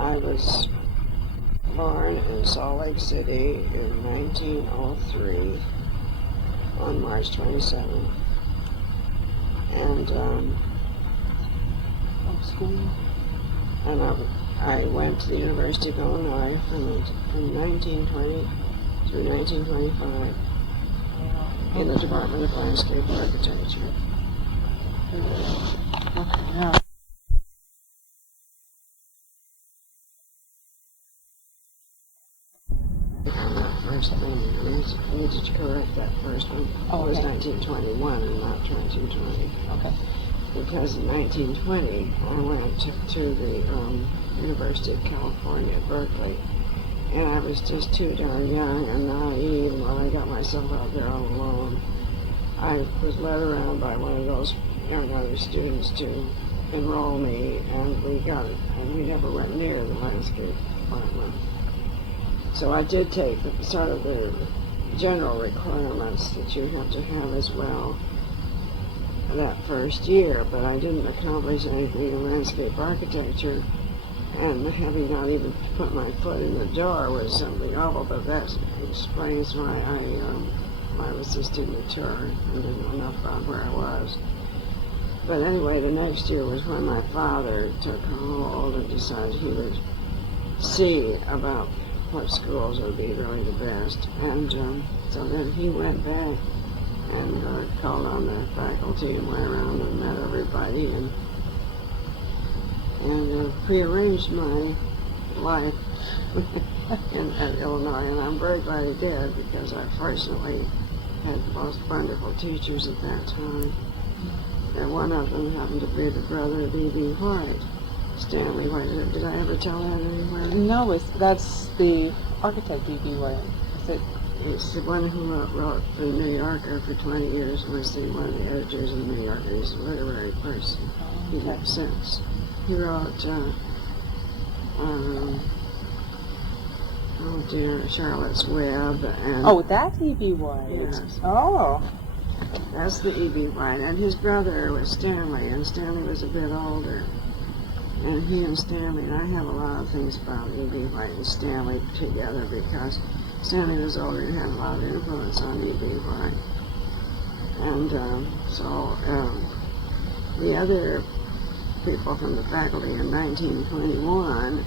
I was born in Salt Lake City in 1903 on March 27th. And I went to the University of Illinois from 1920 through 1925 in the Department of Landscape Architecture. Okay, now. First thing, I need to correct that first one. Oh, It was okay. 1921 and not 1920. Okay. Because in 1920, I went to the University of California at Berkeley, and I was just too darn young and naive, and when I got myself out there all alone, I was led around by one of those young other students to enroll me, and we never went near the landscape department. So I did take sort of the general requirements that you have to have as well that first year, but I didn't accomplish anything in landscape architecture, and having not even put my foot in the door was something awful, but that explains why I was just immature and didn't know enough about where I was. But anyway, the next year was when my father took hold and decided he would see about what schools would be really the best. And so then he went back and called on the faculty and went around and met everybody and prearranged my life at Illinois. And I'm very glad he did, because I fortunately had the most wonderful teachers at that time. And one of them happened to be the brother of E.B. White, Stanley White. Did I ever tell that anywhere? No, that's the architect E.B. White. Is it? It's the one who wrote the New Yorker for 20 years, was one of the editors of the New Yorker. He's a literary person. He makes sense. He wrote, Charlotte's Web. And that's E.B. White. Yes. Oh. That's the E.B. White. And his brother was Stanley, and Stanley was a bit older. And he and Stanley, and I have a lot of things about E.B. White and Stanley together, because Stanley was older and had a lot of influence on E.B. White. And so the other people from the faculty in 1921,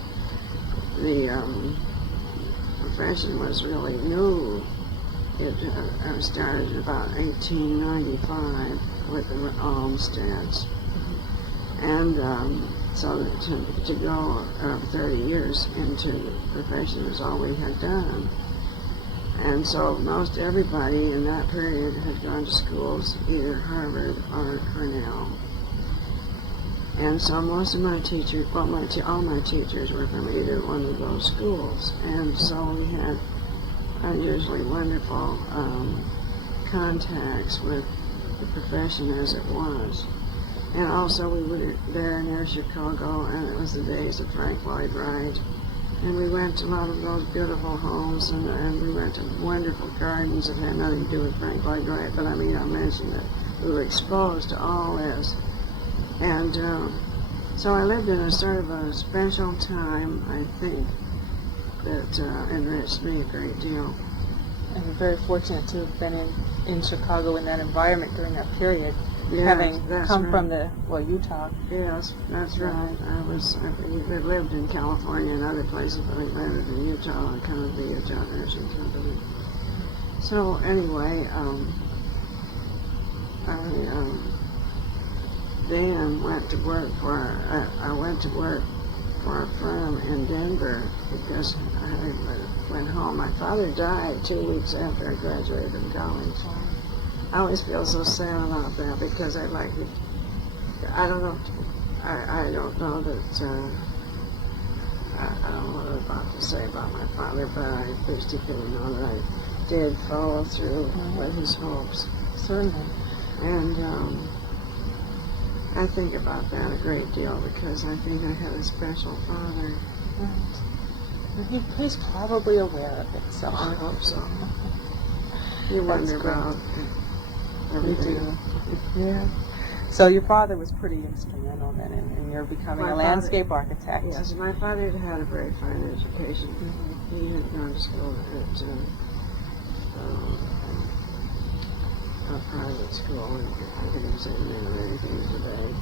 the profession was really new. It started in about 1895 with the Olmsteds. And so to go 30 years into the profession was all we had done. And so most everybody in that period had gone to schools, either Harvard or Cornell. And so most of my teachers, all my teachers were from either one of those schools. And so we had unusually wonderful contacts with the profession as it was. And also we were there near Chicago, and it was the days of Frank Lloyd Wright. And we went to a lot of those beautiful homes, and we went to wonderful gardens that had nothing to do with Frank Lloyd Wright, but I mean, I mentioned that we were exposed to all this. And so I lived in a sort of a special time, I think, that enriched me a great deal. And we're very fortunate to have been in Chicago in that environment during that period. Yes, having come right. from Utah. Yes, that's right. I lived in California and other places, but I landed in Utah on account of the Utah Nursing Company. So anyway, Dan went to work I went to work for a firm in Denver because I went home. My father died 2 weeks after I graduated from college. I always feel so sad about that, because I don't know I don't know what I'm about to say about my father, but I wish he could have known that I did follow through with his hopes. Certainly. And I think about that a great deal, because I think I had a special father. Right. And he's probably aware of it, so I hope so. You wonder about everything. We do. Yeah. So your father was pretty instrumental then in your becoming a landscape architect. Yes, my father had had a very fine education. Mm-hmm. He had gone to school at a private school, and I think it's in there anything today.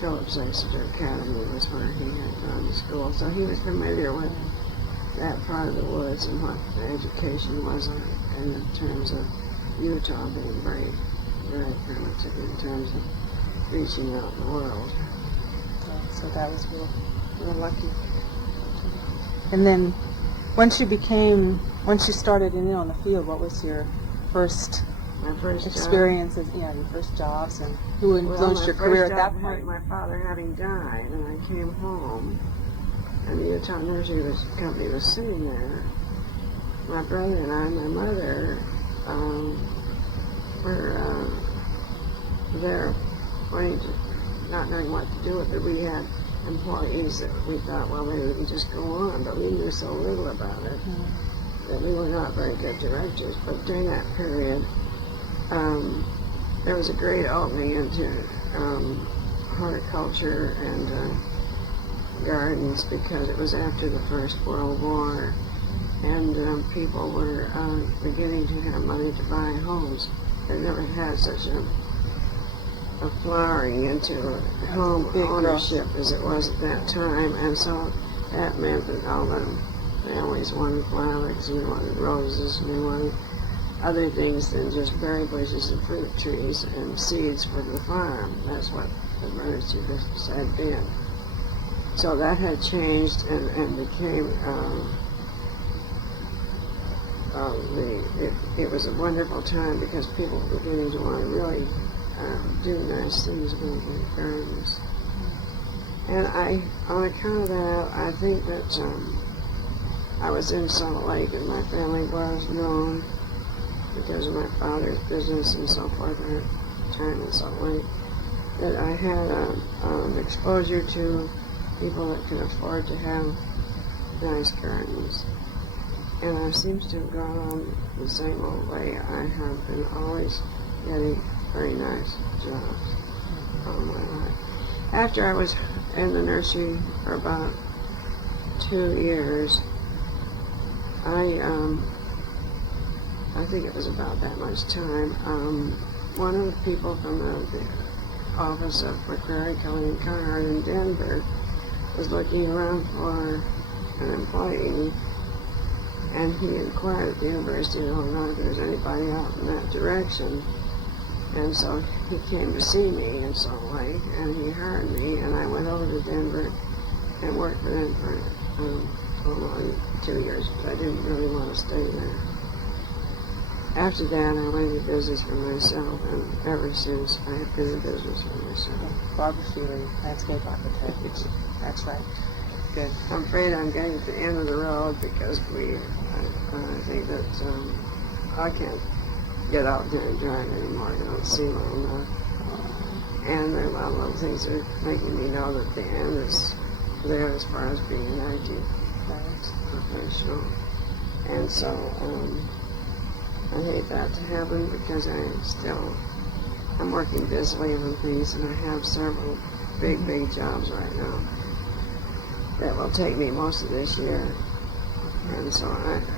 Phillips Exeter Academy was where he had gone to school, so he was familiar with that part of the woods and what the education was in terms of Utah being very, very primitive in terms of reaching out in the world. So that was real lucky. And then once you started in on the field, what was your first My first experiences, your first jobs, and who influenced your career at that point? My father having died, and I came home, and the Utah Nursery Company was sitting there. My brother and I, my mother, were there, not knowing what to do with it. We had employees that we thought, well, maybe we can just go on, but we knew so little about it that we were not very good directors. But during that period, there was a great opening into horticulture and gardens because it was after the First World War, and people were beginning to have money to buy homes. They never had such a flowering into home ownership as it was at that time, and so that meant that all the families wanted flowers, and we wanted roses, and we wanted other things than just berry bushes and fruit trees and seeds for the farm. That's what the emergency business had been. So that had changed and became it was a wonderful time because people were beginning to want to really do nice things with their gardens. And on account of that, I think that I was in Salt Lake, and my family was known because of my father's business and so forth, our time in Salt Lake, that I had exposure to people that could afford to have nice gardens. And I seem to have gone on the same old way. I have been always getting very nice jobs all my life. After I was in the nursery for about 2 years, I think it was about that much time, one of the people from the office of McCrary, Kelly and Conrad in Denver was looking around for an employee, and he inquired at the University of Illinois if there was anybody out in that direction. And so he came to see me in Salt Lake, and he hired me, and I went over to Denver and worked for them for only 2 years, because I didn't really want to stay there. After that, I went into business for myself, and ever since, I have been in business for myself. Barbara Feahly, landscape architect. That's right. Good. I'm afraid I'm getting to the end of the road because I think that I can't get out there and drive anymore. I don't see well enough. And there are a lot of little things that are making me know that the end is there as far as being an active professional. And so I hate that to happen because I'm working busily on things, and I have several big jobs right now that will take me most of this year. And so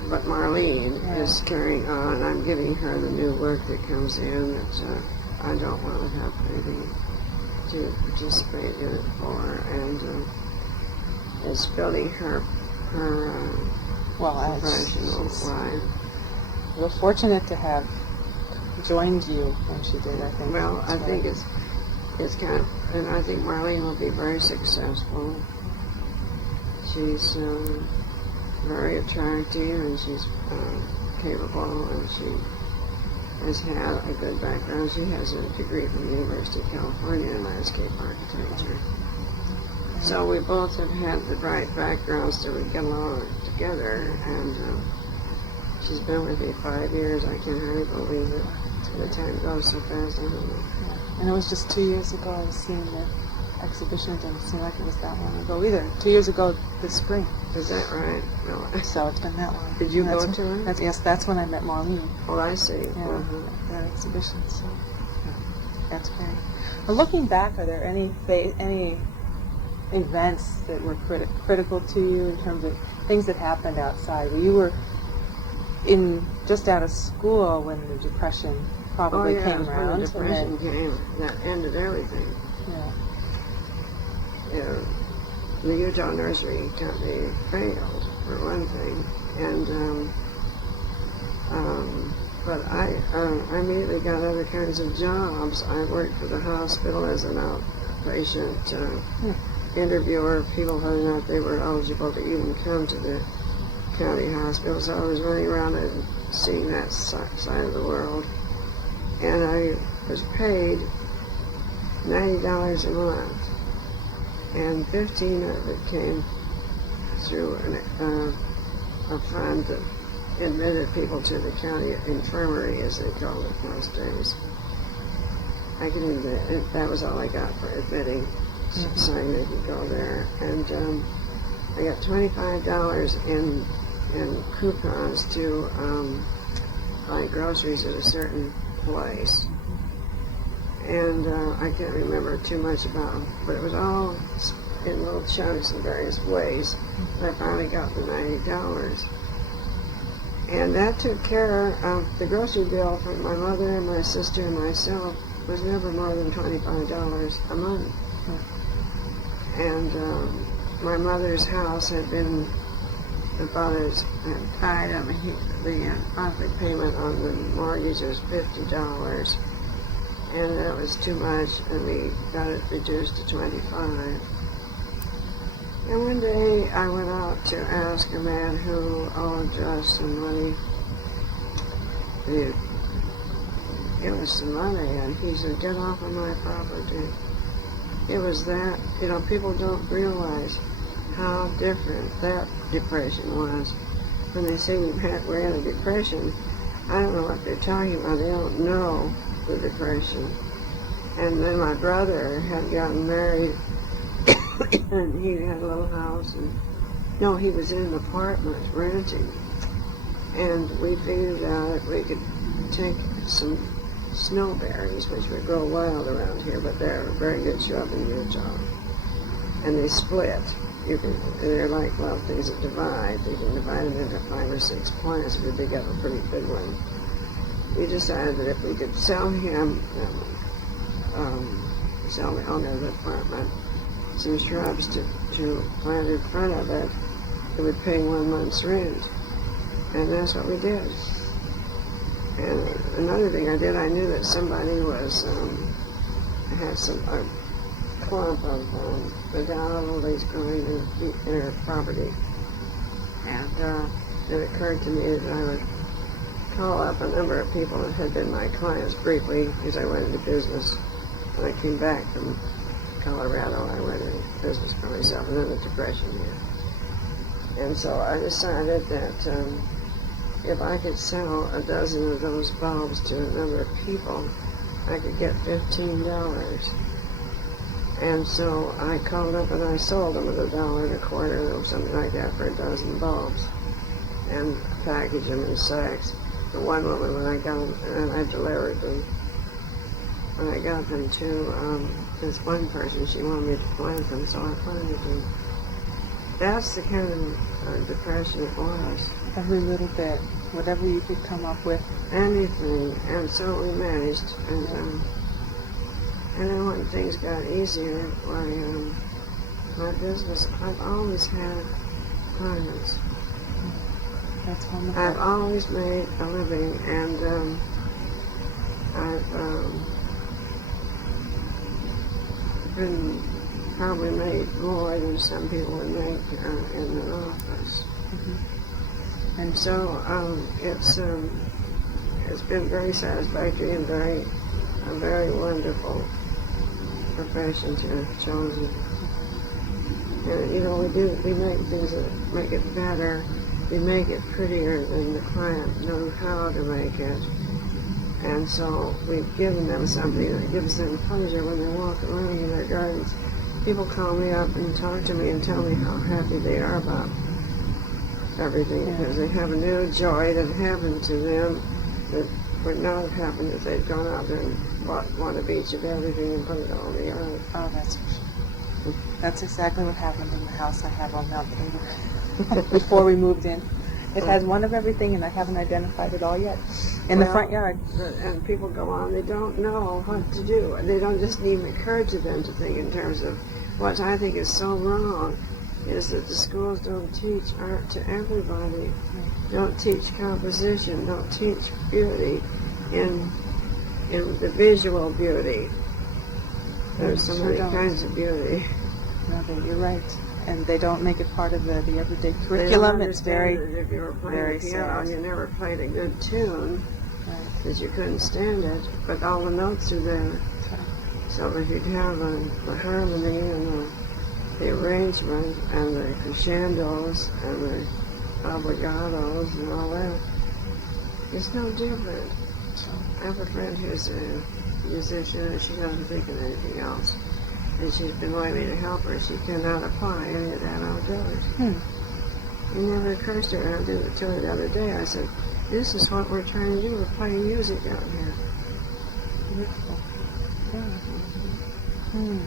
but Marlene is carrying on. I'm giving her the new work that comes in that I don't want to have anything to participate in it for, and it's building her professional life. We're fortunate to have joined you when she did, I think. Well, I think it's kind of, and I think Marlene will be very successful. She's very attractive, and she's capable, and she has had a good background. She has a degree from the University of California in landscape architecture. So we both have had the right backgrounds so we get along together, and she's been with me 5 years. I can hardly believe it. The time goes so fast, I don't know. And it was just 2 years ago I was seeing the exhibition. It didn't seem like it was that long ago either. 2 years ago this spring. Is that right? No. So it's been that long. Did you go to it? Yes, that's when I met Marlene. Oh, I see. Yeah, that exhibition. So. That's great. Well, looking back, are there any events that were critical to you in terms of things that happened outside? You were just out of school when the Depression probably came around. When the Depression came, that ended everything. Yeah. The Utah Nursery Company failed, for one thing, and but I immediately got other kinds of jobs. I worked for the hospital as an outpatient interviewer of people whether or not they were eligible to even come to the county hospital. So I was running around and seeing that side of the world, and I was paid $90 a month, and 15 of it came through a fund that admitted people to the county infirmary, as they called it most days. That was all I got for admitting, saying they could go there. And I got $25 in coupons to buy groceries at a certain place. And I can't remember too much about them, but it was all in little chunks in various ways. I finally got the $90. And that took care of the grocery bill for my mother and my sister and myself. Was never more than $25 a month. And my mother's house had been, the fathers had died on the monthly payment on the mortgage was $50. And that was too much, and we got it reduced to $25. And one day I went out to ask a man who owed us some money. He'd give us some money, and he said, "Get off of my property." It was that, people don't realize how different that depression was. When they say we're in a depression, I don't know what they're talking about. They don't know the depression. And then my brother had gotten married, and he had a little house, and he was in an apartment renting. And we figured out if we could take some snowberries, which would grow wild around here, but they're a very good shrub in Utah. And they split. They're like, things that divide. You can divide them into 5 or 6 plants if you dig up a pretty big one. We decided that if we could sell him, sell the owner of the apartment, some shrubs to plant in front of it, it would pay 1 month's rent. And that's what we did. And another thing I did, I knew that somebody had a clump of Madonna lilies growing in their property. And it occurred to me that I would call up a number of people that had been my clients briefly, because I went into business. When I came back from Colorado, I went into business for myself, and then the Depression hit. And so I decided that if I could sell a dozen of those bulbs to a number of people, I could get $15. And so I called up and I sold them at $1.25 or something like that for a dozen bulbs, and packaged them in sacks. The one woman, when I got them, and I delivered them, when I got them to this one person, she wanted me to plant them, so I planted them. That's the kind of depression it was. Every little bit, whatever you could come up with. Anything, and so we managed. And then when things got easier, my business, I've always had clients. That's wonderful. I've always made a living, and I've been probably made more than some people would make in an office. Mm-hmm. And so it's been very satisfactory and a very wonderful profession to have chosen. And we make things that make it better. We make it prettier than the client knows how to make it. And so we've given them something that gives them pleasure when they walk around in their gardens. People call me up and talk to me and tell me how happy they are about everything, because they have a new joy that happened to them that would not have happened if they'd gone out there and bought one of each of everything and put it on the yard. Oh, that's for sure. That's exactly what happened in the house I have on Mount Tabor before we moved in. It has one of everything, and I haven't identified it all yet in the front yard. And people go on, they don't know what to do. They don't just even occur to them to think in terms of what I think is so wrong is that the schools don't teach art to everybody. Don't teach composition, don't teach beauty in the visual beauty. There's so many kinds of beauty. No, you're right. And they don't make it part of the everyday curriculum. It's very, if you were playing very the piano and sad. you never played a good tune because you couldn't stand it, but all the notes are there. So if you'd have the harmony and the arrangement and the crescendos and the obligatos and all that, it's no different. I have a friend who's a musician and she doesn't think of anything else. And she's been wanting me to help her. She cannot apply any of that outdoors. It never occurs to her. I did it to her the other day. I said, this is what we're trying to do. We're playing music out here. Beautiful. Yeah.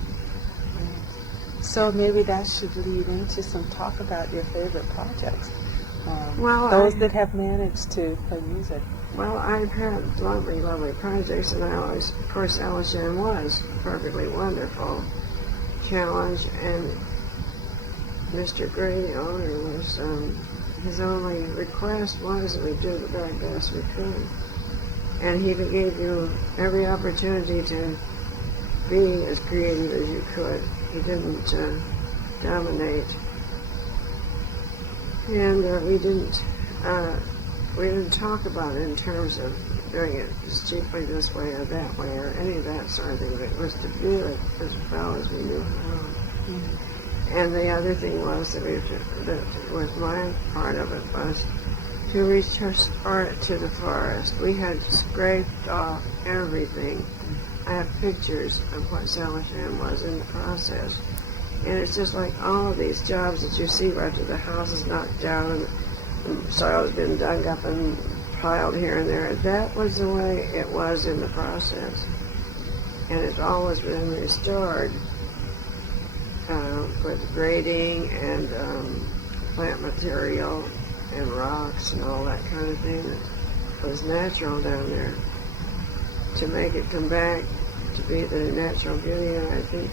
So maybe that should lead into some talk about your favorite projects. Those that have managed to play music. Well, I've had lovely, lovely projects, and I always, of course, Alishan was perfectly wonderful challenge, and Mr. Gray, the owner, was, his only request was that we do the very best we could. And he gave you every opportunity to be as creative as you could. He didn't dominate. And we didn't talk about it in terms of doing it just cheaply this way or that way or any of that sort of thing. It was to do it as well as we knew how. And the other thing was that with my part of it was to restore it to the forest. We had scraped off everything. I have pictures of what Salishan was in the process. And it's just like all of these jobs that you see after the house is knocked down and the soil has been dug up and piled here and there. That was the way it was in the process. And it's always been restored with grading and plant material and rocks and all that kind of thing that was natural down there. To make it come back to be the natural beauty, and I think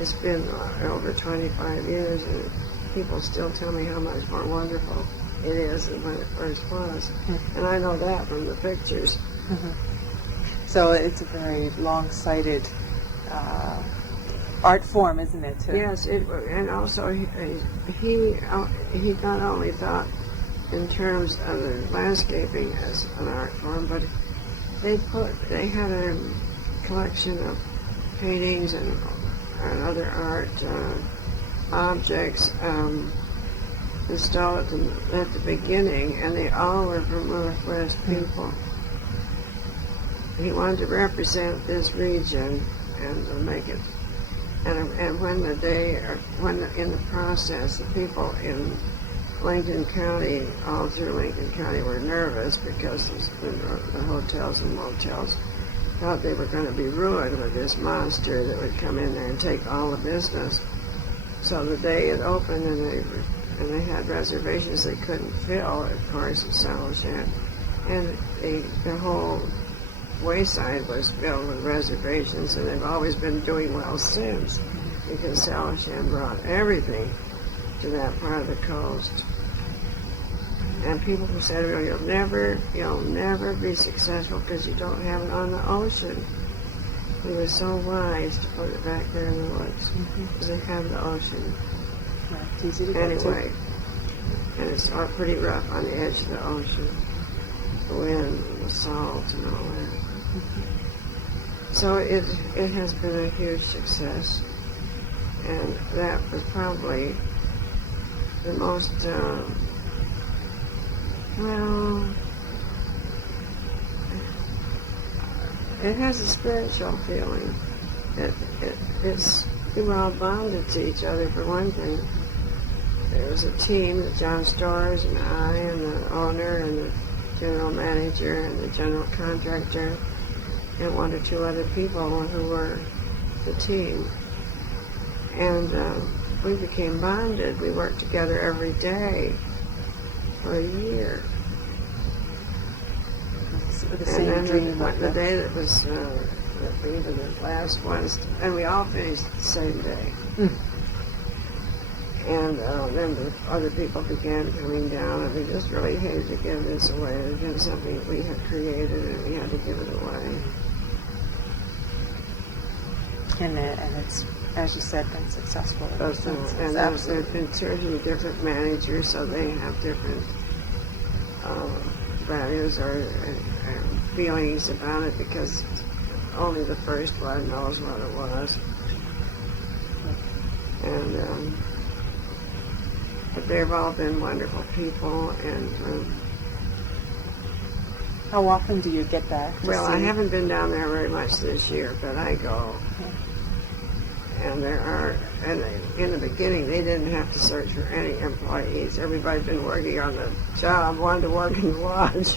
it's been over 25 years, and people still tell me how much more wonderful it is than when it first was. And I know that from the pictures. So it's a very long-sighted art form, isn't it? Yes, and also he not only thought in terms of the landscaping as an art form, but they had a collection of paintings and other art objects installed at the beginning, and they all were from Northwest people. He wanted to represent this region and make it. And when in the process, the people in Lincoln County, all through Lincoln County, were nervous because the hotels and motels thought they were going to be ruined with this monster that would come in there and take all the business. So the day it opened and they had reservations they couldn't fill, of course, in Salishan. And the whole wayside was filled with reservations, and they've always been doing well since, because Salishan brought everything to that part of the coast. And people said, well, you'll never be successful because you don't have it on the ocean. He was so wise to put it back there in the woods, because they have the ocean. It's easy to get to. And it's pretty rough on the edge of the ocean. The wind and the salt and all that. So it has been a huge success. And that was probably the most, it has a spiritual feeling. We were all bonded to each other, for one thing. There was a team, that John Storrs and I and the owner and the general manager and the general contractor and one or two other people who were the team. And we became bonded. We worked together every day for a year. The same and dream. then the day that was even the last one, and we all finished the same day. And then the other people began coming down, and we just really hated to give this away. It had been something we had created, and we had to give it away. And it's, as you said, been successful. And there have been certainly different managers, so they have different values or feelings about it, because only the first one knows what it was. And but they've all been wonderful people. And how often do you get back to well, see? I haven't been down there very much this year, but I go. And there are, and in the beginning, they didn't have to search for any employees. Everybody's been working on the job, wanted to work in the lodge.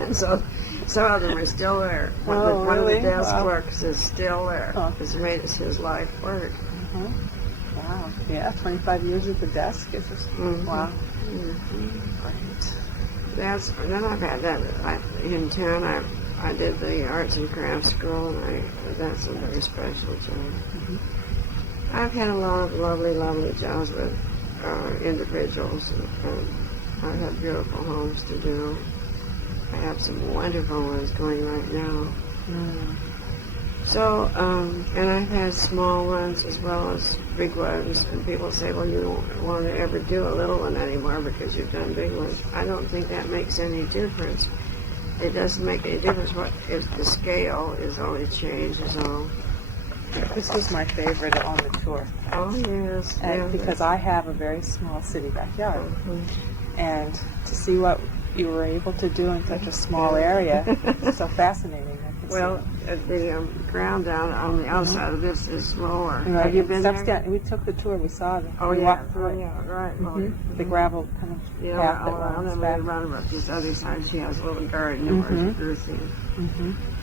And so some of them are still there. One of the desk clerks is still there. It's made his life work. Wow. Yeah, 25 years at the desk. It's just, wow. Great. Then I've had that. In town, I did the arts and crafts school, and that's a very special job. I've had a lot of lovely, lovely jobs with individuals, and I've had beautiful homes to do. I have some wonderful ones going right now. So, and I've had small ones as well as big ones, and people say, well, you don't want to ever do a little one anymore because you've done big ones. I don't think that makes any difference. It doesn't make any difference what if the scale is only changed is all. This was my favorite on the tour. Oh, yes. Because I have a very small city backyard. And to see what you were able to do in such a small area is so fascinating. Well, the ground down on the outside of this is lower. Right. Have you been there? We took the tour. We saw them. Oh, we yeah. walked through it. Yeah, right. The gravel kind of path that runs back. Around about this other side, she has a little garden where she grew things.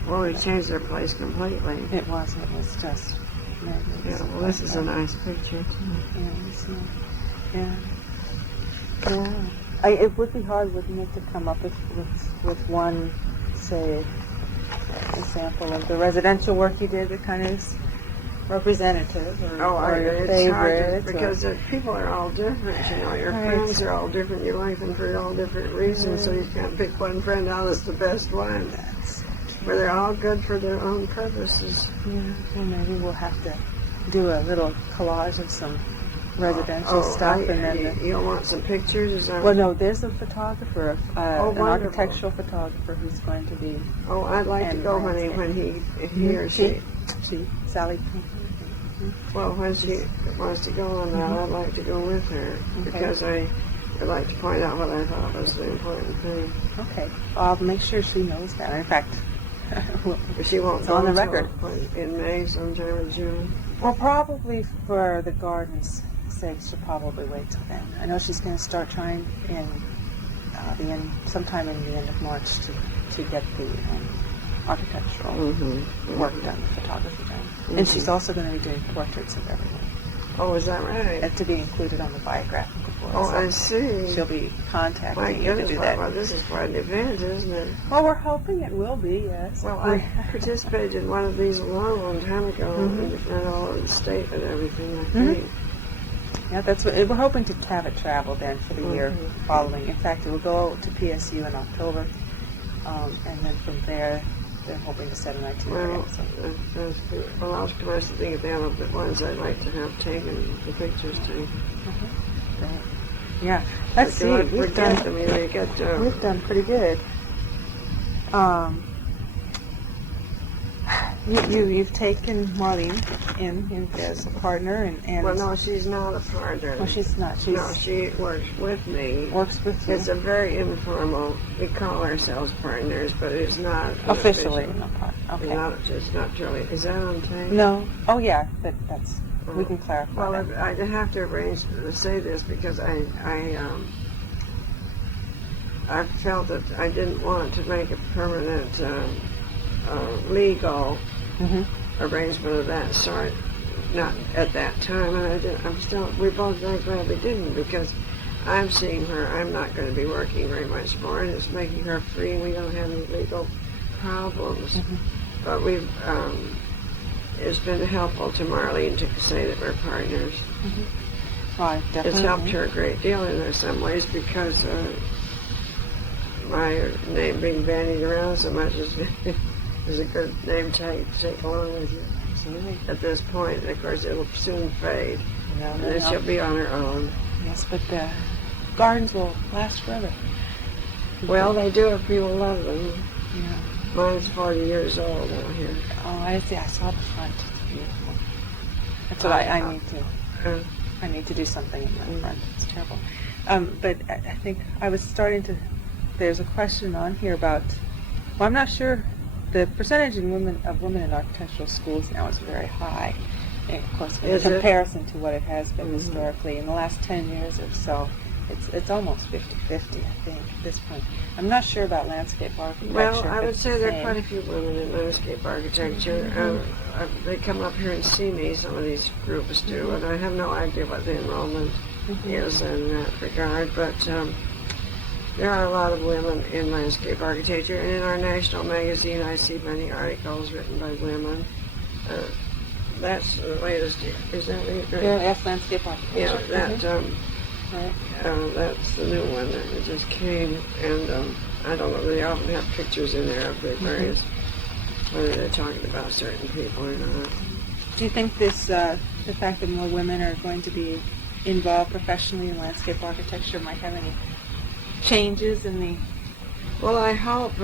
Well, we changed their place completely. It was just magnificent. Yeah, well, this is a nice picture, too. Yeah. It would be hard, wouldn't it, to come up with one, say, example of the residential work you did that kind of is representative or your favorite. Because people are all different, your friends are all different, you like them for all different reasons, so you can't pick one friend out as the best one. But they're all good for their own purposes. Yeah, well, maybe we'll have to do a little collage of some residential stuff. And then you'll want some pictures? Is that well, no, there's a photographer, an wonderful architectural photographer who's going to be... Oh, I'd like to go when he or she... Sally. Well, when she wants to go on that, I'd like to go with her, because I would like to point out what I thought was the important thing. Okay. I'll make sure she knows that. In fact, she won't it's go on the record. In May, sometime in June. Well, probably for the garden's sake, she'll probably wait till then. I know she's going to start trying sometime in the end of March to get the architectural work done, the photography done. And she's also going to be doing portraits of everyone. Oh, is that right? And to be included on the biographical board. Oh, so I see. She'll be contacting you to do that. Well, this is quite an event, isn't it? Well, we're hoping it will be, yes. Well, I participated in one of these a long time ago, and all over the state and everything, I think. Yeah, that's what we're hoping to have it travel then for the year following. In fact, it will go to PSU in October, and then from there, they're hoping to set an itinerary. Well, I'll come to think of the ones I'd like to have taken, the pictures taken. Yeah, let's see. We've done pretty good. You've taken Marlene in as a partner, and well, no, she's not a partner. Well, she's not. She works with me. Works with you. It's a very informal. We call ourselves partners, but it's not officially. No part. Okay. It's not truly. Is that on tape? No. Oh yeah. That's. We can clarify. Well, that. I have to arrange to say this because I felt that I didn't want to make a permanent legal Mm-hmm. arrangement of that sort. Not at that time, and we're both very glad we didn't, because I'm seeing her, I'm not going to be working very much more, and it's making her free, and we don't have any legal problems. Mm-hmm. But it's been helpful to Marlene to say that we're partners. Mm-hmm. Well, definitely. It's helped her a great deal in some ways, because my name being bandied around so much is a good name to take along with you. Absolutely. At this point, and of course, it'll soon fade, No, and then she'll be on her own. Yes, but the gardens will last forever. Well, they do if people love them. Yeah. Mine's 40 years old out here. Oh, I see. I saw the front. It's beautiful. That's what I need to. I need to do something in that front. It's terrible. But I think I was starting to. There's a question on here about. Well, I'm not sure. The percentage of women in architectural schools now is very high. And of course, in comparison to what it has been historically in the last 10 years or so, it's almost 50-50, I think, at this point. I'm not sure about landscape architecture. Well, I would say there are quite a few women in landscape architecture. They come up here and see me, some of these groups do, and I have no idea what the enrollment is in that regard, but there are a lot of women in landscape architecture, and in our national magazine I see many articles written by women. That's the latest. Is that it? Yes, landscape architecture. Yeah, that. Right. That's the new one that just came, and I don't know. They often have pictures in there of the various, whether they're talking about certain people or not. Do you think this, the fact that more women are going to be involved professionally in landscape architecture, might have any changes in the? Well, I hope.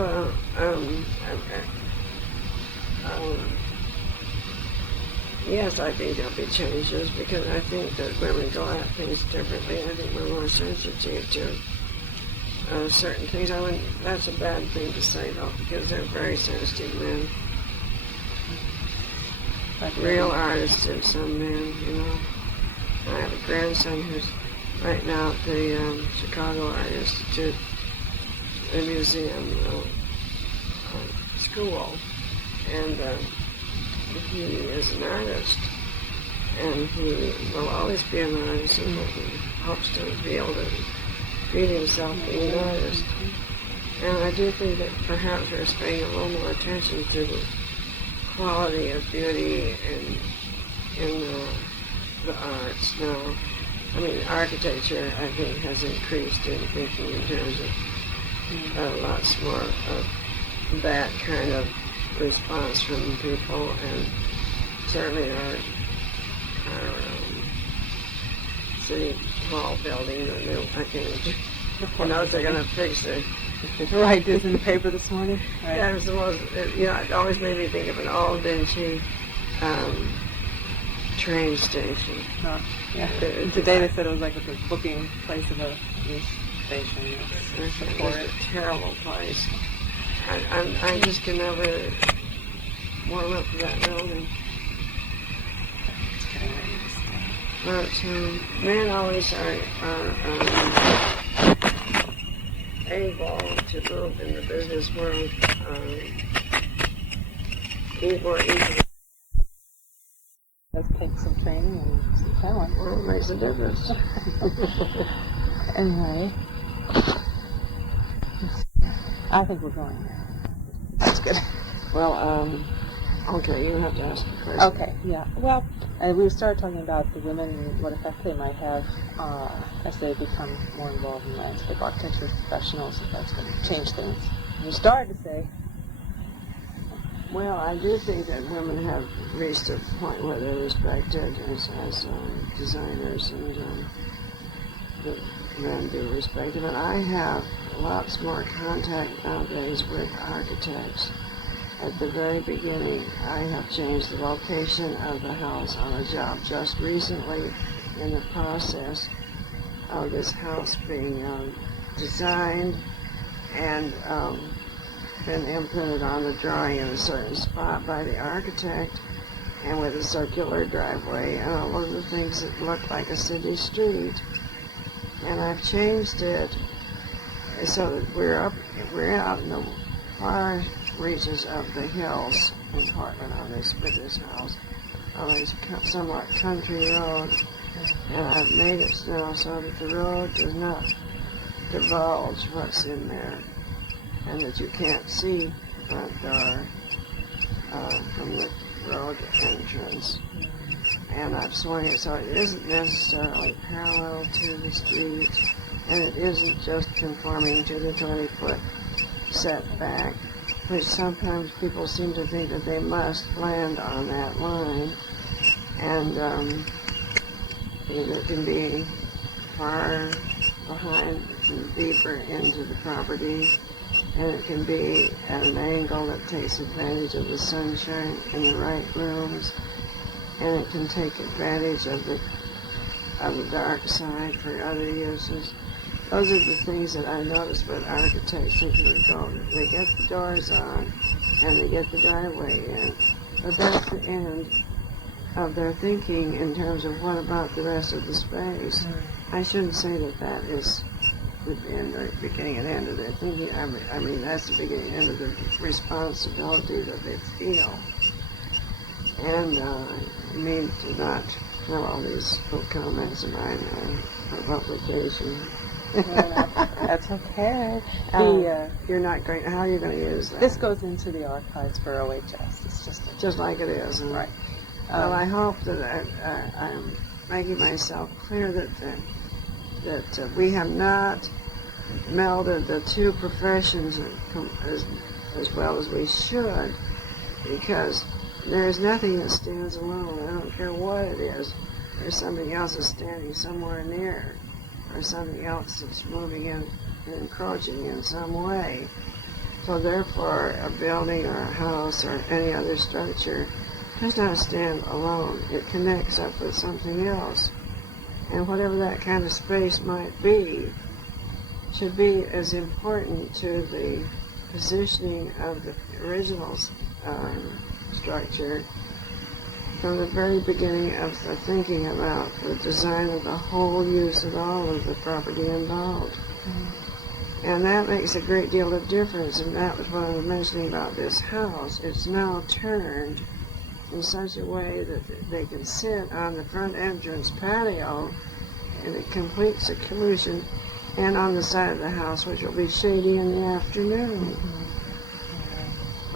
Yes, I think there'll be changes, because I think that women go at things differently. I think we're more sensitive to certain things. That's a bad thing to say, though, because they're very sensitive men. Real artists and some men, you know. I have a grandson who's right now at the Chicago Art Institute, the museum school, and he is an artist, and he will always be an artist, and he hopes to be able to feed himself being an artist. And I do think that perhaps we're paying a little more attention to the quality of beauty in the arts now. I mean, architecture, I think, has increased in thinking in terms of lots more of that kind of response from people, and certainly our city hall building, the new, I can't, they're going to fix it. Right, it was in the paper this morning. Right. That was the most, it always made me think of an old dingy train station. Oh, yeah. Today they said it was like a booking place of a news station. It's a terrible place. I just can never warm up to that building. But men always are able to move in the business world more easily. Does take some training and some talent. Well, it makes a difference. Anyway, I think we're going there. That's good. Well, okay, you have to ask a question. Okay, yeah. Well, we started talking about the women and what effect they might have as they become more involved in landscape architecture as professionals, if that's going to change things. You started to say. Well, I do think that women have reached a point where they're respected as designers, and that men do respect them. And I have lots more contact nowadays with architects. At the very beginning, I have changed the location of the house on a job just recently in the process of this house being designed and been imprinted on the drawing in a certain spot by the architect, and with a circular driveway and all of the things that look like a city street. And I've changed it so that we're out in the far reaches up the hills in Portland with this house on a somewhat country road, and I've made it now so that the road does not divulge what's in there, and that you can't see the front door from the road entrance. And I've swung it so it isn't necessarily parallel to the street, and it isn't just conforming to the 20-foot setback, which sometimes people seem to think that they must land on that line. And it can be far behind and deeper into the property, and it can be at an angle that takes advantage of the sunshine in the right rooms, and it can take advantage of the dark side for other uses. Those are the things that I noticed with architects thinking of going. They get the doors on and they get the driveway in, but that's the end of their thinking in terms of what about the rest of the space. I shouldn't say that is the beginning and end of their thinking. I mean that's the beginning and end of the responsibility that they feel. And I mean to not have all these little comments of mine for publication. That's okay. You're not going. How are you going to use that? This goes into the archives for OHS. It's just like it is. Right. Well, I hope that I'm making myself clear that we have not melded the two professions as well as we should, because there is nothing that stands alone. I don't care what it is. There's something else that's standing somewhere near, or something else that's moving in and encroaching in some way. So therefore, a building or a house or any other structure does not stand alone. It connects up with something else. And whatever that kind of space might be, should be as important to the positioning of the original structure from the very beginning of the thinking about the design of the whole use of all of the property involved. And that makes a great deal of difference, and that was what I was mentioning about this house. It's now turned in such a way that they can sit on the front entrance patio in a complete seclusion, and on the side of the house, which will be shady in the afternoon.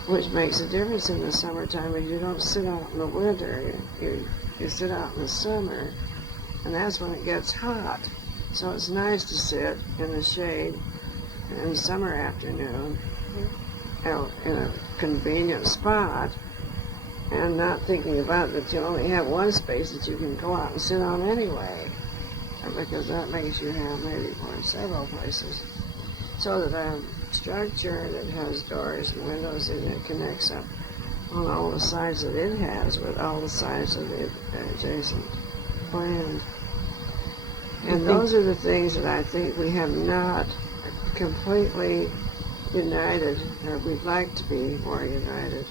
Which makes a difference in the summertime, because you don't sit out in the winter, you sit out in the summer, and that's when it gets hot. So it's nice to sit in the shade in the summer afternoon out in a convenient spot, and not thinking about that you only have one space that you can go out and sit on anyway, because that makes you have maybe several places. So that a structure that has doors and windows in it connects up on all the sides that it has with all the sides of the adjacent land. And those are the things that I think we have not completely united, or we'd like to be more united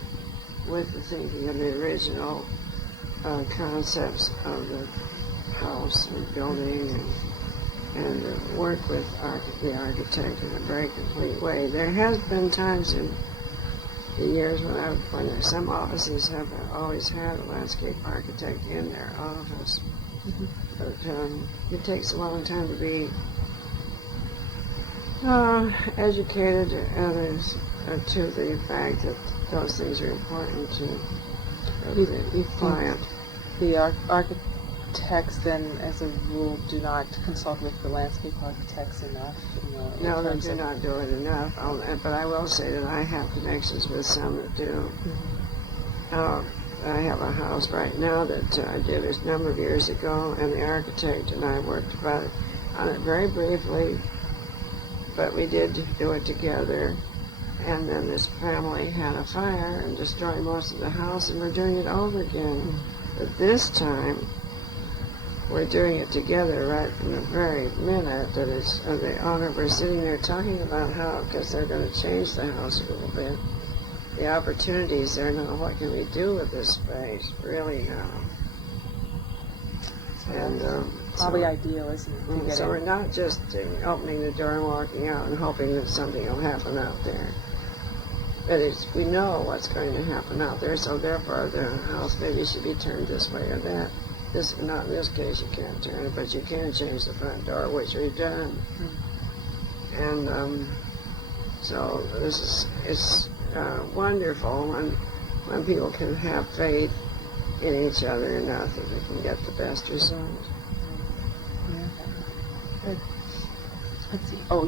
with the thinking of the original concepts of the house and building and work with the architect in a very complete way. There has been times in the years when some offices have always had a landscape architect in their office. But it takes a long time to be educated to the fact that those things are important to the client. The architects then, as a rule, do not consult with the landscape architects enough. No, they do not do it enough. But I will say that I have connections with some that do. I have a house right now that I did a number of years ago, and the architect and I worked on it very briefly, but we did do it together. And then this family had a fire and destroyed most of the house, and we're doing it over again. But this time, we're doing it together right from the very minute that the owner, we're sitting there talking about how, because they're going to change the house a little bit, the opportunities there now, what can we do with this space, really now? And probably ideal, isn't it? So we're not just opening the door and walking out and hoping that something will happen out there. But we know what's going to happen out there, so therefore the house maybe should be turned this way or that. Not in this case, you can't turn it, but you can change the front door, which we've done. And so it's wonderful when people can have faith in each other enough that they can get the best result. Yeah. Good. Let's see. Oh,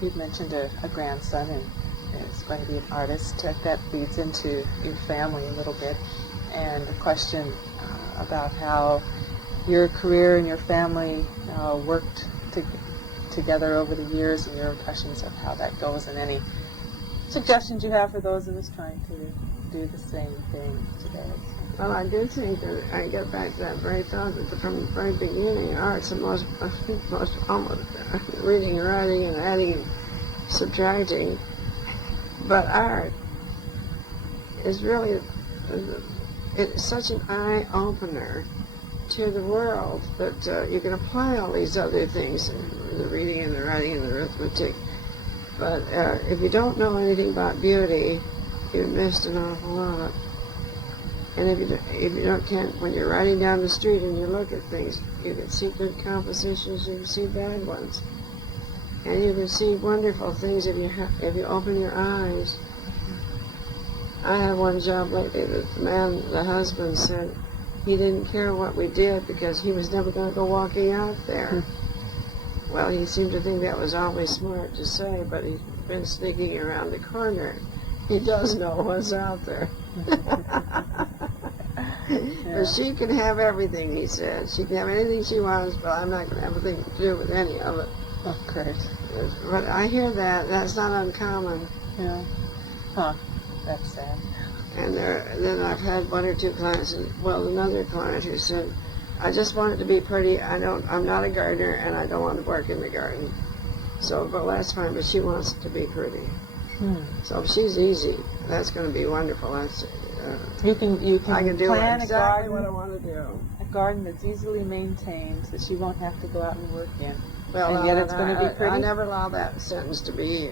you'd mentioned a grandson, and is going to be an artist. That leads into your family a little bit, and a question about how your career and your family worked together over the years, and your impressions of how that goes, and any suggestions you have for those of us trying to do the same thing today. Well, I do think that I get back to that very thought that from the very beginning, art's the most almost reading and writing and adding and subtracting. But art is really, it's such an eye-opener to the world that you can apply all these other things, the reading and the writing and the arithmetic. But if you don't know anything about beauty, you've missed an awful lot. And if you can't, when you're riding down the street and you look at things, you can see good compositions, you can see bad ones, and you can see wonderful things if you open your eyes. I had one job lately that the husband said he didn't care what we did because he was never going to go walking out there. Well, he seemed to think that was always smart to say, but he's been sneaking around the corner. He does know what's out there. But she can have everything, he said. She can have anything she wants, but I'm not going to have a thing to do with any of it. Oh, great. But I hear that. That's not uncommon. Yeah. Huh. That's sad. And then I've had one or two clients, another client who said, I just want it to be pretty. I'm not a gardener, and I don't want to work in the garden. So, but that's fine, but she wants it to be pretty. So if she's easy, that's going to be wonderful. You can I can do plan exactly a garden, what I want to do. A garden that's easily maintained, that she won't have to go out and work in. Well, and yet it's going to be pretty. I never allow that sentence to be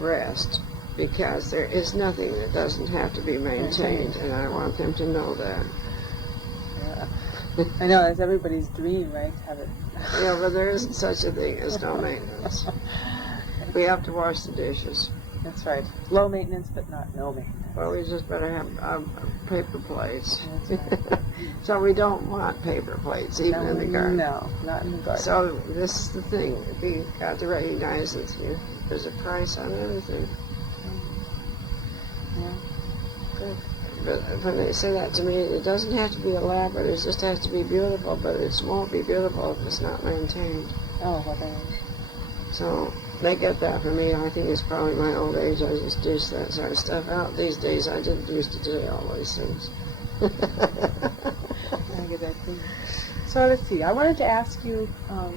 rest, because there is nothing that doesn't have to be maintained, and I want them to know that. Yeah. I know, it's everybody's dream, right? To have it. Yeah, but there isn't such a thing as no maintenance. We have to wash the dishes. That's right. Low maintenance, but not no maintenance. Well, we just better have paper plates. That's right. So we don't want paper plates, even in the garden. No, not in the garden. So this is the thing. We got to recognize that there's a price on everything. Yeah. Good. But when they say that to me, it doesn't have to be elaborate. It just has to be beautiful. But it won't be beautiful if it's not maintained. Oh, well then. So they get that from me. I think it's probably my old age. I just dish that sort of stuff out these days. I didn't used to do all these things. I get that thing. So let's see. I wanted to ask you, how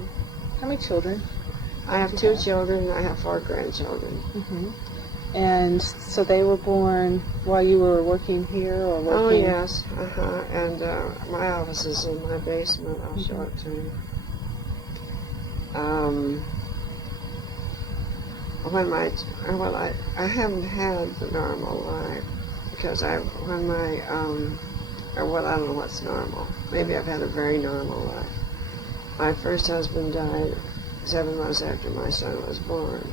many children? I have 2 children. I have 4 grandchildren. Mm-hmm. And so they were born while you were working here, or working? Oh yes, And my office is in my basement. I'll show it to you. I haven't had the normal life because I don't know what's normal. Maybe I've had a very normal life. My first husband died 7 months after my son was born.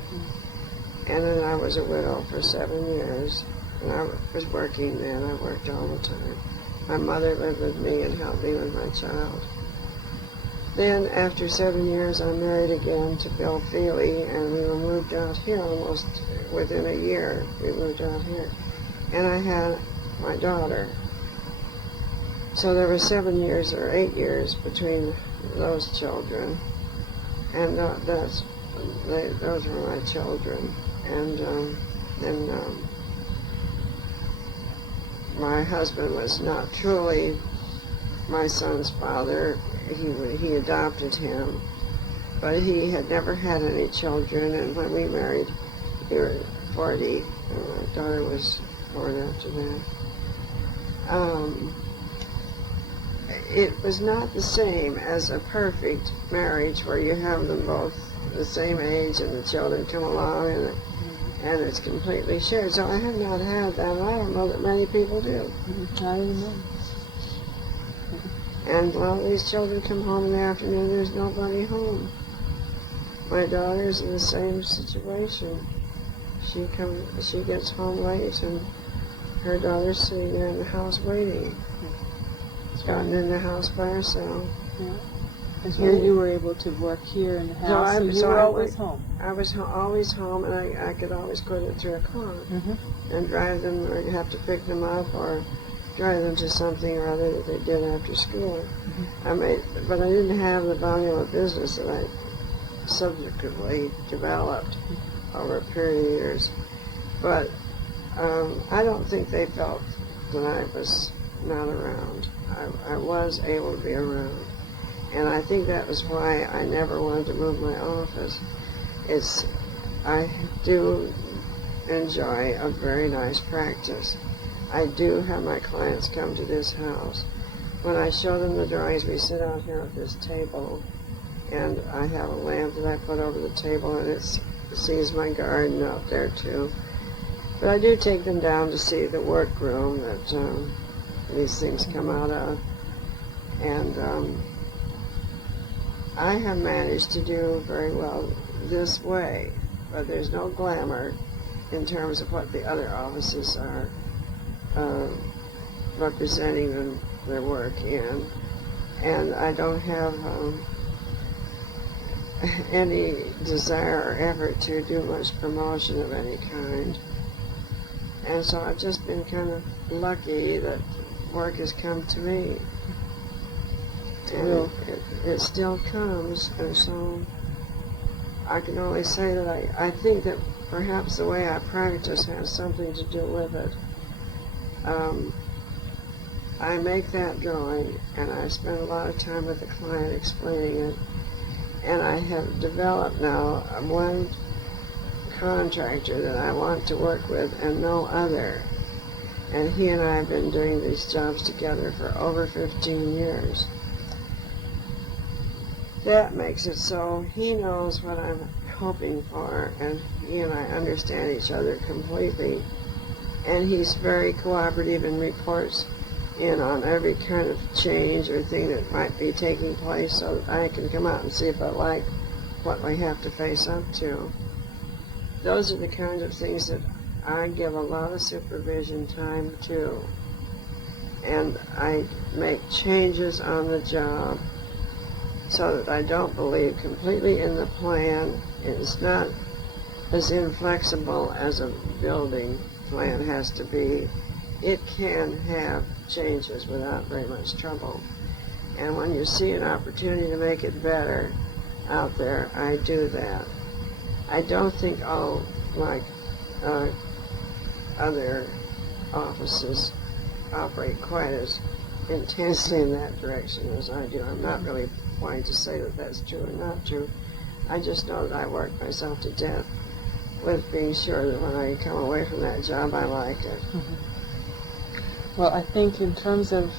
And then I was a widow for 7 years, and I was working then. I worked all the time. My mother lived with me and helped me with my child. Then, after 7 years, I married again to Bill Feahly, and we were moved out here almost within a year. We moved out here. And I had my daughter. So there were 7 years or 8 years between those children. And those were my children. And then my husband was not truly my son's father. He adopted him, but he had never had any children. And when we married, we were 40, and my daughter was born after that. It was not the same as a perfect marriage where you have them both the same age and the children come along, and and it's completely shared. So I have not had that, and I don't know that many people do. I don't know. And a lot of these children come home in the afternoon, there's nobody home. My daughter's in the same situation. She gets home late, and her daughter's sitting there in the house waiting. She's gotten in the house by herself. Yeah. And here you were able to work here in the house, so you were always home. I was always home, and I could always quit at 3 o'clock and drive them, or have to pick them up, or drive them to something or other that they did after school. But I didn't have the volume of business that I subsequently developed over a period of years. But I don't think they felt that I was not around. I was able to be around. And I think that was why I never wanted to move my office. I do enjoy a very nice practice. I do have my clients come to this house. When I show them the drawings, we sit out here at this table, and I have a lamp that I put over the table, and it sees my garden out there too. But I do take them down to see the workroom that these things come out of. And I have managed to do very well this way, but there's no glamour in terms of what the other offices are representing their work in. And I don't have any desire or effort to do much promotion of any kind. And so I've just been kind of lucky that work has come to me. And it still comes, and so I can only say that I think that perhaps the way I practice has something to do with it. I make that drawing, and I spend a lot of time with the client explaining it, and I have developed now one contractor that I want to work with and no other. And he and I have been doing these jobs together for over 15 years. That makes it so he knows what I'm hoping for, and he and I understand each other completely. And he's very cooperative and reports in on every kind of change or thing that might be taking place, so that I can come out and see if I like what we have to face up to. Those are the kinds of things that I give a lot of supervision time to. And I make changes on the job so that I don't believe completely in the plan. It's not as inflexible as a building plan has to be. It can have changes without very much trouble. And when you see an opportunity to make it better out there, I do that. I don't think all like other offices operate quite as intensely in that direction as I do. I'm not really wanting to say that that's true or not true. I just know that I work myself to death with being sure that when I come away from that job, I like it. Well, I think in terms of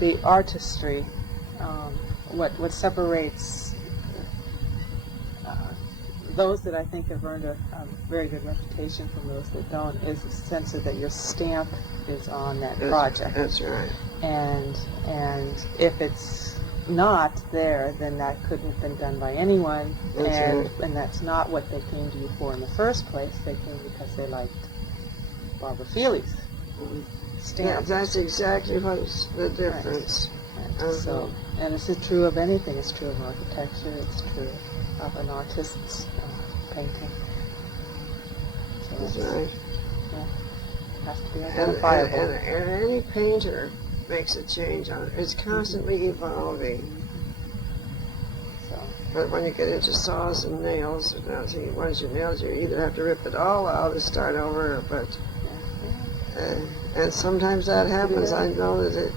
the artistry, what separates those that I think have earned a very good reputation from those that don't is the sense that your stamp is on that project. That's right. And if it's not there, then that couldn't have been done by anyone. That's right. And that's not what they came to you for in the first place. They came because they liked Barbara Feahly's stamp. Yeah, that's exactly what's the difference. Right. So, and it's true of anything. It's true of architecture. It's true of an artist's painting. So That's right. Yeah, has to be identifiable. And any painter makes a change on it. It's constantly evolving. So, but when you get into saws and nails, once you nails, you either have to rip it all out and start over, and sometimes that happens. I know that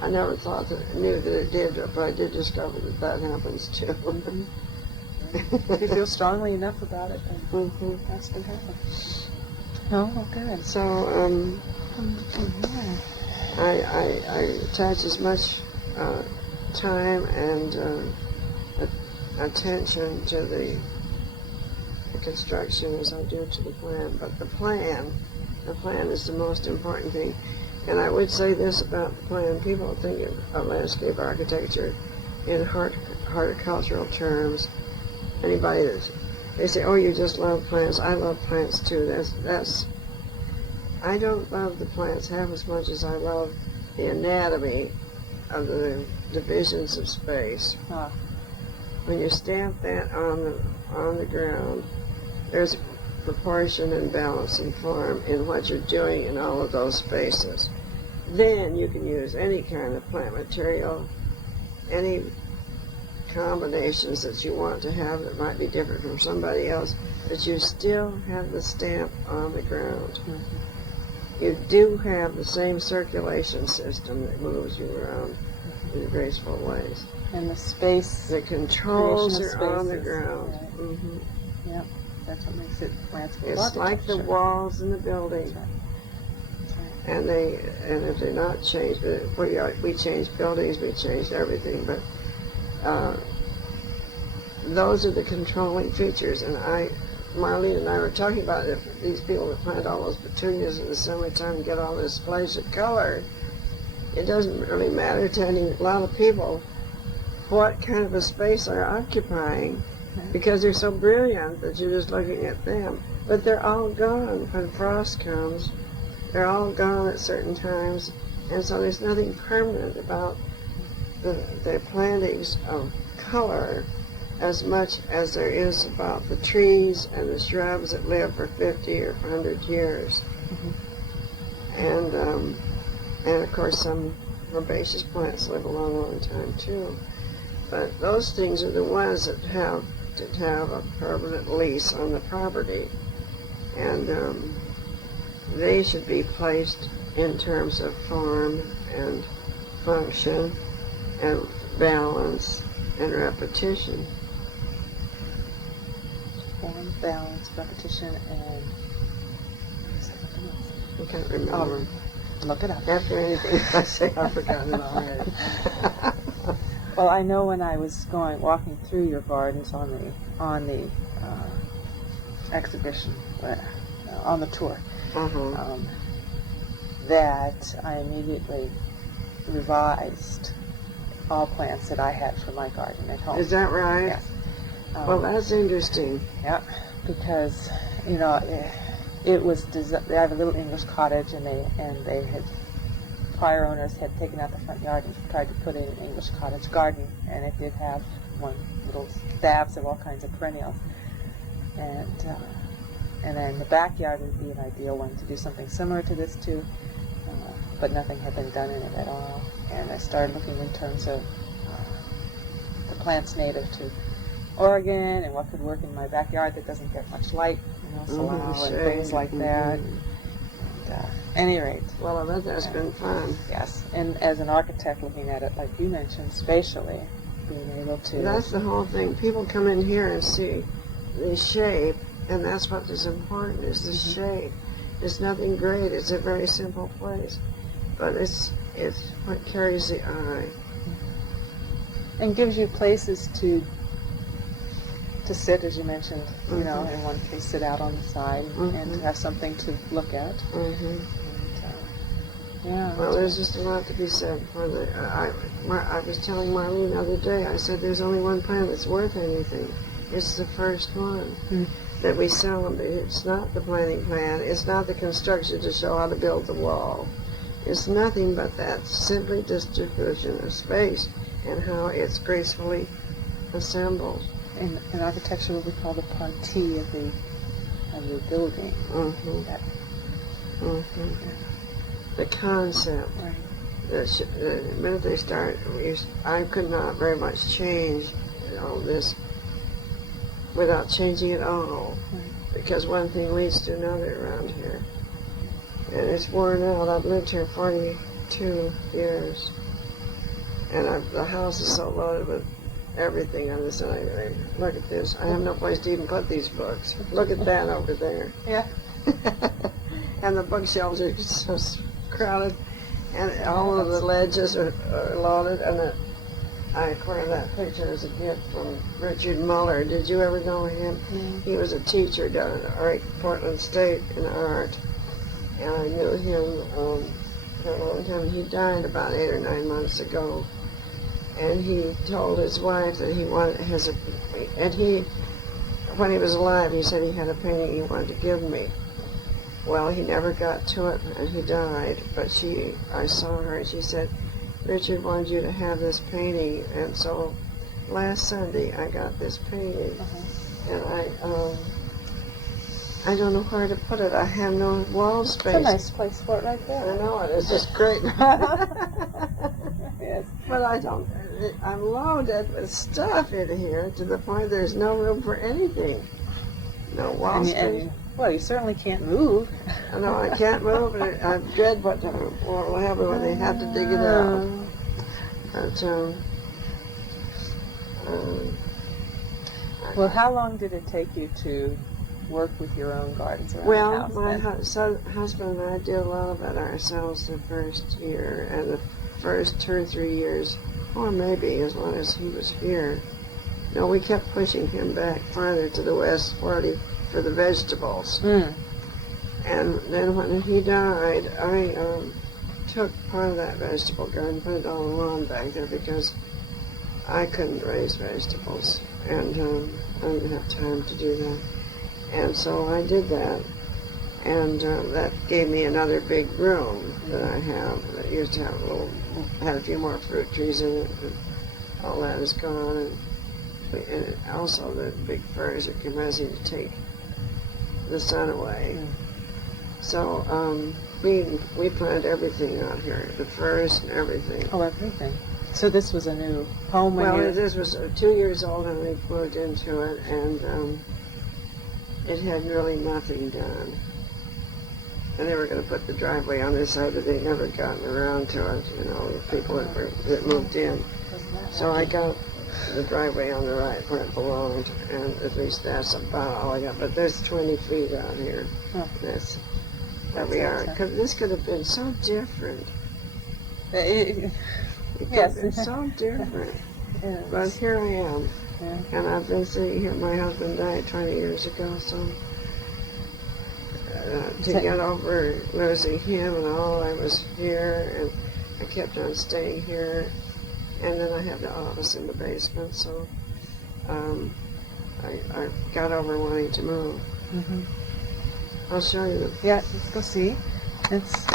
I never knew that it did, but I did discover that happens too. If you feel strongly enough about it, then that's going to happen. Oh, good. So, I attach as much time and attention to the the construction as I do to the plan. But the plan is the most important thing. And I would say this about the plan. People think of landscape architecture in horticultural terms. Anybody they say, oh, you just love plants. I love plants too. I don't love the plants half as much as I love the anatomy of the divisions of space. Huh. When you stamp that on the ground, there's proportion and balance and form in what you're doing in all of those spaces. Then you can use any kind of plant material, any combinations that you want to have that might be different from somebody else, but you still have the stamp on the ground. Mm-hmm. You do have the same circulation system that moves you around in graceful ways. And the space, the controls are on the spaces, ground. Right. Mm-hmm. Yep, that's what makes it landscape It's like the walls in the building. That's right. And if they're not changed, we changed buildings, we changed everything, but those are the controlling features. And Marlene and I were talking about it. These people that plant all those petunias in the summertime and get all this splash of color, it doesn't really matter to a lot of people what kind of a space they're occupying, because they're so brilliant that you're just looking at them. But they're all gone when frost comes. They're all gone at certain times, and so there's nothing permanent about the plantings of color as much as there is about the trees and the shrubs that live for 50 or 100 years. Mm-hmm. And of course some herbaceous plants live a long time too. But those things are the ones that have a permanent lease on the property, and they should be placed in terms of form and function and balance and repetition. Form, balance, repetition, and I can't remember. Look it up. After anything I say, I've forgotten it already. Well, I know when I was walking through your gardens on the exhibition, on the tour, that I immediately revised all plants that I had for my garden at home. Is that right? Yes. Well, that's interesting. Yeah, because it was. I have a little English cottage, and they had prior owners had taken out the front yard and tried to put in an English cottage garden, and it did have one little stabs of all kinds of perennials, and then the backyard would be an ideal one to do something similar to this too, but nothing had been done in it at all. And I started looking in terms of the plants native to Oregon and what could work in my backyard that doesn't get much light, salal and things like that. And, at any rate. Well, I bet that's been fun. Yes, and as an architect looking at it, like you mentioned, spatially, being able to... That's the whole thing. People come in here and see the shape, and that's what is important, is the shape. It's nothing great. It's a very simple place, but it's what carries the eye. And gives you places to sit, as you mentioned, in one case, sit out on the side and to have something to look at. And, well, there's just a lot to be said for the... I was telling Marlene the other day, I said there's only one plant that's worth anything. It's the first one that we celebrate. It's not the planting plan. It's not the construction to show how to build the wall. It's nothing but that simply distribution of space and how it's gracefully assembled. In architecture, what we call the partie of the building. The concept. Right. The minute they start, I could not very much change all this without changing it all, because one thing leads to another around here. And it's worn out. I've lived here 42 years, and the house is so loaded with everything on this side. Look at this. I have no place to even put these books. Look at that over there. Yeah. And the bookshelves are so crowded, and all of the ledges are loaded, and I acquired that picture as a gift from Richard Muller. Did you ever know him? Mm. He was a teacher down at Portland State in art, and I knew him for a long time. He died about 8 or 9 months ago, and he told his wife that he wanted when he was alive, he said he had a painting he wanted to give me. Well, he never got to it, and he died. But I saw her, and she said, Richard wanted you to have this painting, and so last Sunday I got this painting, and I don't know where to put it. I have no wall space. It's a nice place for it right there. I know it. It's just great. Yes. But I'm loaded with stuff in here to the point there's no room for anything. No wall space. Well, you certainly can't move. No, I can't move, and I dread what will happen when they have to dig it out. But, well, how long did it take you to work with your own gardens around the house? My husband and I did a lot of it ourselves the first year, and the first 2 or 3 years, or maybe as long as he was here. No, we kept pushing him back farther to the west for the vegetables. Mm. And then when he died, I took part of that vegetable garden and put it on a lawn back there because I couldn't raise vegetables, and I didn't have time to do that. And so I did that, and that gave me another big room that I have that used to have had a few more fruit trees in it, and all that is gone, and also the big firs are commencing to take the sun away. Mm. So we planted everything out here, the firs and everything. Oh, everything. So this was a new home when Well, this was 2 years old and we moved into it, and it had really nothing done. And they were going to put the driveway on this side, but they never gotten around to it, the people that moved in. So I got the driveway on the right where it belonged, and at least that's about all I got. But there's 20 feet out here. Oh. That's where we are. Because this could have been so different. It could Yes. have been so different. Yes. But here I am. Yeah. And I've been sitting here. My husband died 20 years ago, so to get over losing him and all, I was here, and I kept on staying here. And then I have the office in the basement, so I got over wanting to move. Mm-hmm. I'll show you. Yeah, let's go see. It's